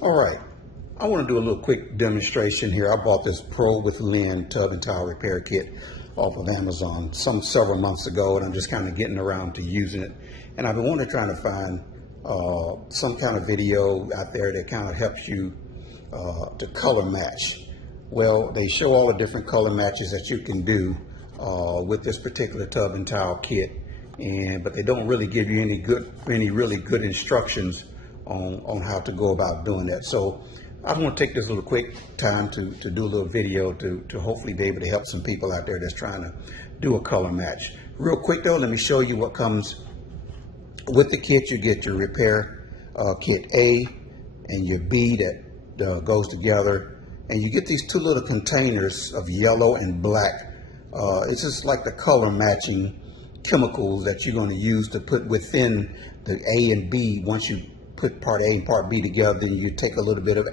All right, I want to do a little quick demonstration here. I bought this Prowithlin Tub and Tile Repair Kit off of Amazon several months ago, and I'm just kind of getting around to using it. And I've been wanting to try to find some kind of video out there that kind of helps you to color match. Well, they show all the different color matches that you can do with this particular tub and tile kit, but they don't really give you any really good instructions on how to go about doing that. So I want to take this little quick time to do a little video to hopefully be able to help some people out there that's trying to do a color match. Real quick though, let me show you what comes with the kit. You get your repair kit A and your B that goes together, and you get these two little containers of yellow and black. It's just like the color matching chemicals that you're going to use to put within the A and B. Once you put part A and part B together, then you take a little bit of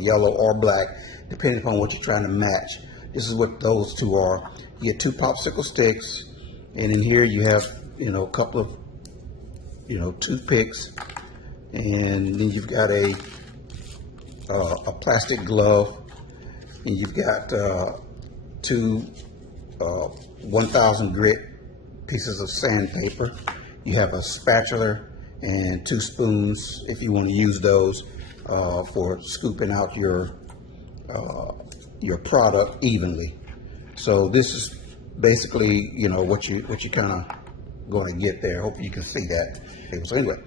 yellow or black, depending upon what you're trying to match. This is what those two are. You get two popsicle sticks, and in here you have, a couple of, toothpicks, and then you've got a plastic glove, and you've got two 1000 grit pieces of sandpaper. You have a spatula and 2 spoons if you want to use those for scooping out your product evenly. So this is basically what you kind of going to get there. Hopefully you can see that. So anyway,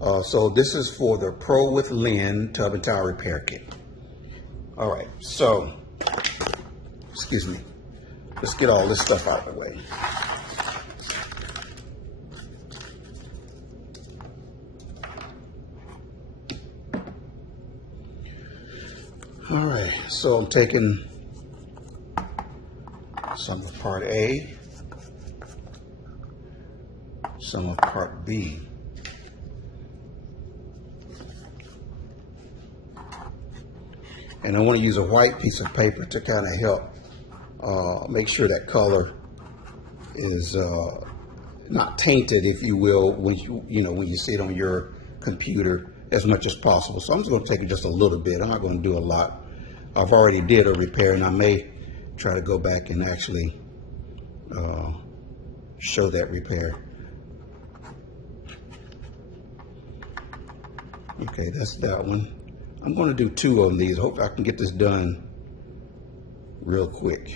so this is for the Prowithlin Tub and Tile Repair Kit. All right, so excuse me. Let's get all this stuff out of the way. All right, so I'm taking some of part A, some of part B. And I want to use a white piece of paper to kind of help make sure that color is not tainted, if you will, when you see it on your computer as much as possible. So I'm just going to take just a little bit. I'm not going to do a lot. I've already did a repair, and I may try to go back and actually show that repair. Okay, that's that one. I'm going to do 2 of these. I hope I can get this done real quick.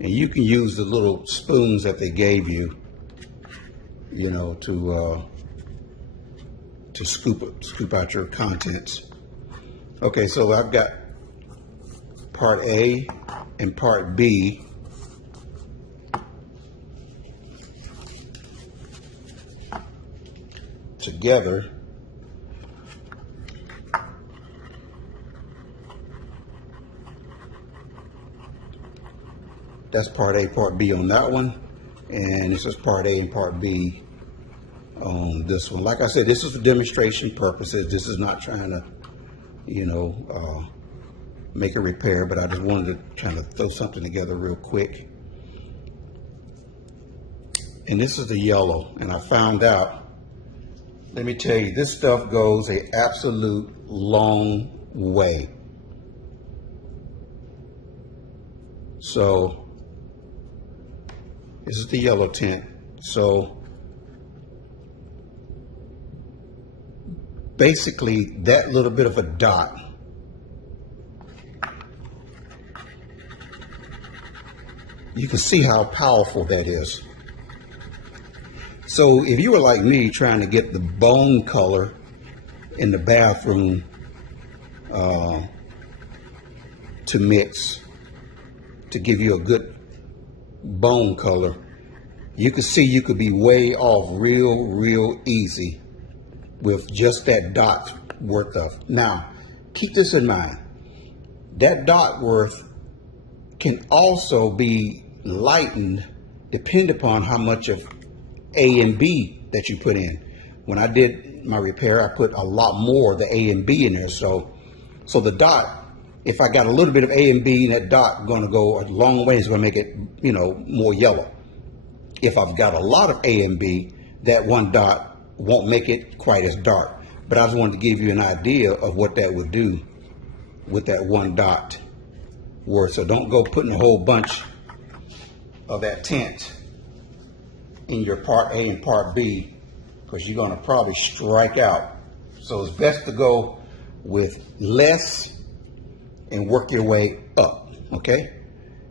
And you can use the little spoons that they gave you, to scoop out your contents. Okay, so I've got part A and part B. Together. That's part A, part B on that one, and this is part A and part B on this one. Like I said, this is for demonstration purposes. This is not trying to, make a repair, but I just wanted to kind of throw something together real quick. And this is the yellow, and I found out, let me tell you, this stuff goes an absolute long way. So this is the yellow tint. So basically that little bit of a dot you can see how powerful that is. So if you were like me trying to get the bone color in the bathroom to mix to give you a good bone color, you could see you could be way off real easy with just that dot worth of. Now, keep this in mind. That dot worth can also be lightened depending upon how much of A and B that you put in. When I did my repair, I put a lot more of the A and B in there. So the dot, if I got a little bit of A and B, that dot going to go a long way. It's going to make it, more yellow. If I've got a lot of A and B, that one dot won't make it quite as dark. But I just wanted to give you an idea of what that would do with that one dot word. So don't go putting a whole bunch of that tint in your part A and part B, because you're going to probably strike out. So it's best to go with less and work your way up, okay?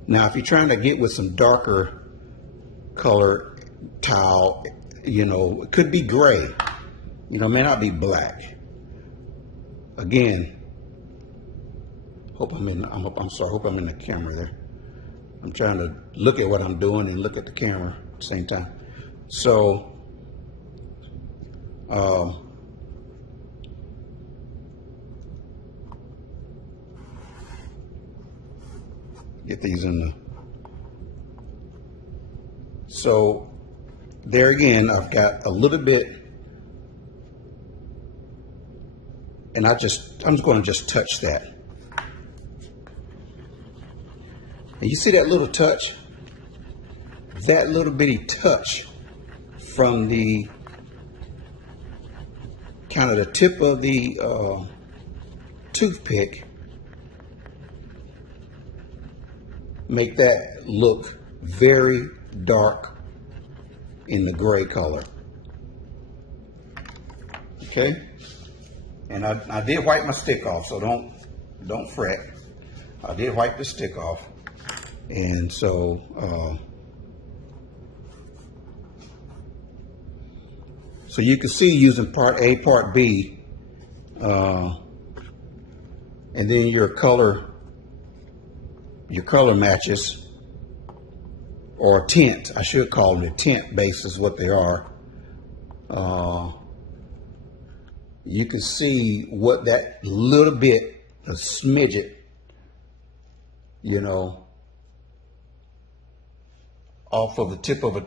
Now, if you're trying to get with some darker color tile, you know, it could be gray, you know, it may not be black. Again, hope I'm in the camera there. I'm trying to look at what I'm doing and look at the camera at the same time. So, get these in the, so there again, I've got a little bit, and I'm just going to just touch that. And you see that little touch? That little bitty touch from the kind of the tip of the toothpick make that look very dark in the gray color. Okay, and I did wipe my stick off, so don't fret. I did wipe the stick off, and so so you can see using part A, part B, and then your color matches, or tint, I should call them a tint base is what they are. You can see what that little bit, a smidget, you know, off of the tip of a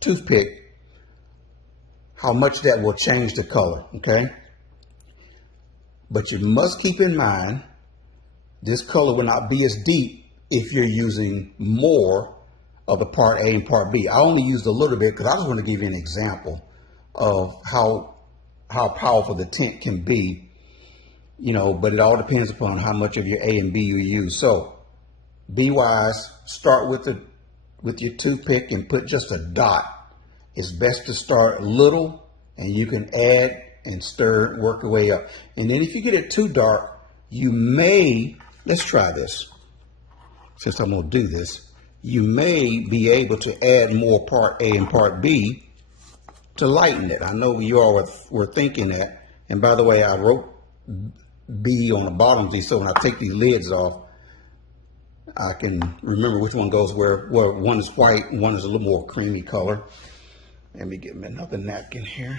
toothpick, how much that will change the color, okay? But you must keep in mind, this color will not be as deep if you're using more of the part A and part B. I only used a little bit because I just want to give you an example of how powerful the tint can be, you know, but it all depends upon how much of your A and B you use. So be wise, start with your toothpick and put just a dot. It's best to start little, and you can add and stir, work your way up. And then if you get it too dark, you may, let's try this. Since I'm going to do this, you may be able to add more part A and part B to lighten it. I know you all were thinking that. And by the way, I wrote B on the bottom of these, so when I take these lids off, I can remember which one goes where one is white and one is a little more creamy color. Let me get me another napkin here.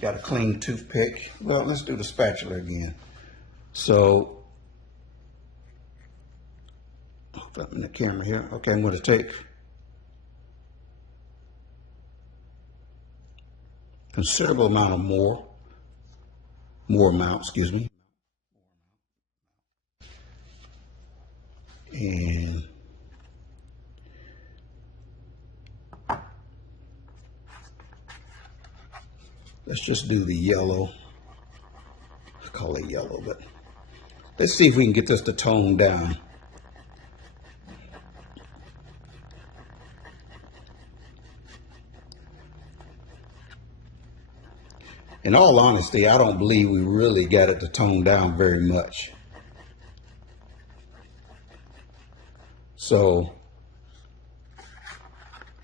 Got a clean toothpick. Well, let's do the spatula again. So, up in the camera here. Okay, I'm going to take considerable amount of more amount, excuse me. And let's just do the yellow. I call it yellow, but let's see if we can get this to tone down. In all honesty, I don't believe we really got it to tone down very much. So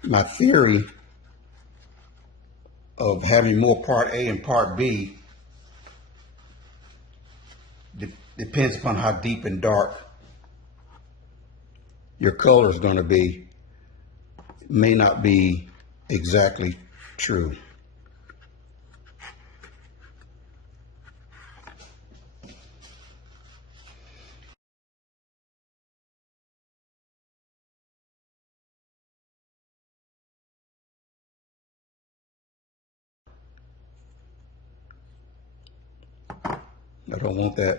my theory of having more part A and part B depends upon how deep and dark your color is going to be. It may not be exactly true. I don't want that.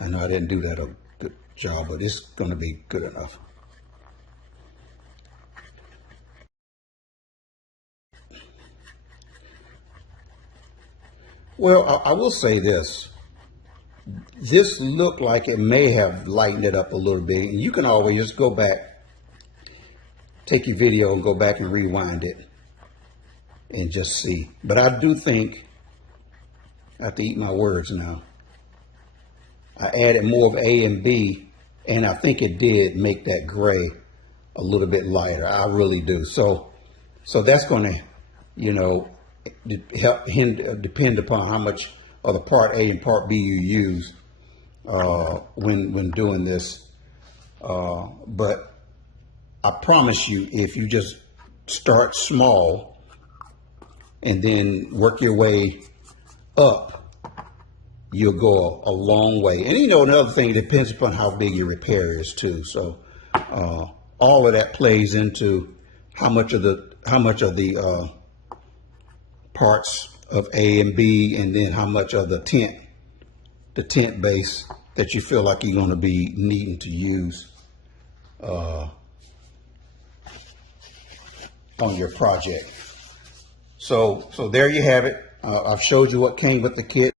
I know I didn't do that job, but it's going to be good enough. Well, I will say this. This looked like it may have lightened it up a little bit. And you can always just go back, take your video and go back and rewind it and just see. But I do think, I have to eat my words now, I added more of A and B, and I think it did make that gray a little bit lighter. I really do. So that's going to, you know, depend upon how much of the part A and part B you use when doing this. But I promise you, if you just start small and then work your way up, you'll go a long way. And you know, another thing, it depends upon how big your repair is too. So all of that plays into how much of the parts of A and B, and then how much of the tent base that you feel like you're going to be needing to use on your project. So there you have it. I've showed you what came with the kit.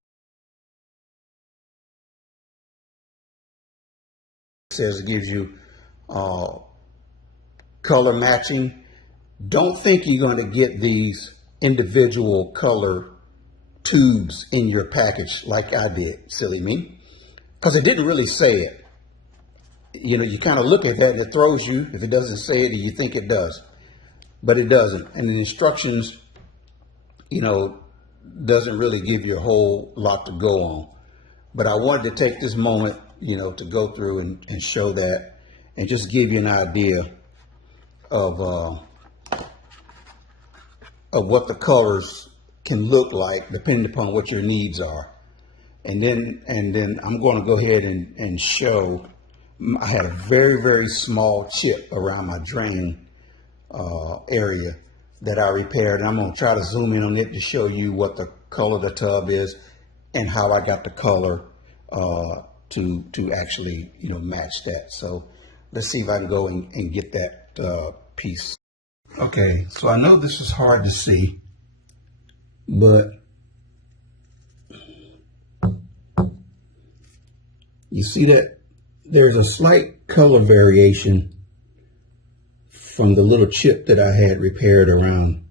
It says it gives you color matching. Don't think you're going to get these individual color tubes in your package like I did, silly me, because it didn't really say it. You know, you kind of look at that and it throws you. If it doesn't say it, you think it does, but it doesn't. And the instructions, you know, doesn't really give you a whole lot to go on. But I wanted to take this moment, you know, to go through and show that and just give you an idea of what the colors can look like depending upon what your needs are. And then I'm going to go ahead and show, I had a very, very small chip around my drain area that I repaired. And I'm going to try to zoom in on it to show you what the color of the tub is and how I got the color to actually, you know, match that. So let's see if I can go and get that piece. Okay, so I know this is hard to see, but you see that there's a slight color variation from the little chip that I had repaired around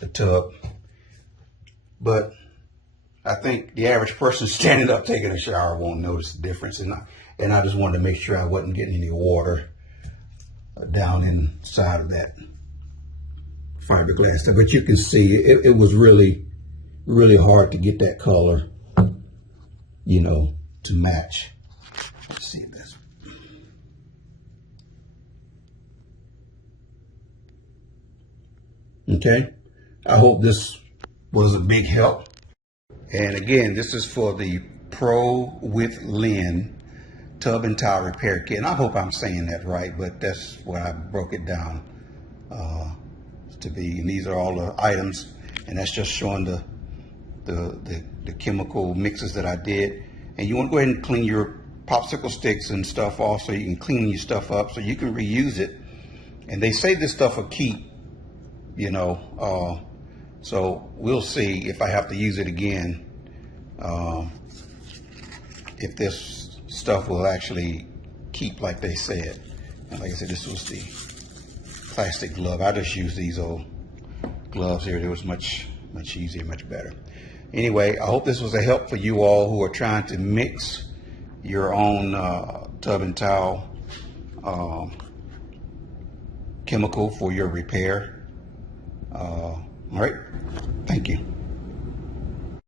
the tub. But I think the average person standing up taking a shower won't notice the difference. And I just wanted to make sure I wasn't getting any water down inside of that fiberglass. But you can see it was really, really hard to get that color, you know, to match. Let's see this. Okay, I hope this was a big help. And again, this is for the Prowithlin Tub and Tile Repair Kit. And I hope I'm saying that right, but that's what I broke it down to be. And these are all the items, and that's just showing the chemical mixes that I did. And you want to go ahead and clean your popsicle sticks and stuff off so you can clean your stuff up so you can reuse it. And they say this stuff will keep, you know, so we'll see if I have to use it again, if this stuff will actually keep like they said. And like I said, this was the plastic glove. I just used these old gloves here. It was much easier, much better. Anyway, I hope this was a help for you all who are trying to mix your own tub and tile chemical for your repair. All right, thank you.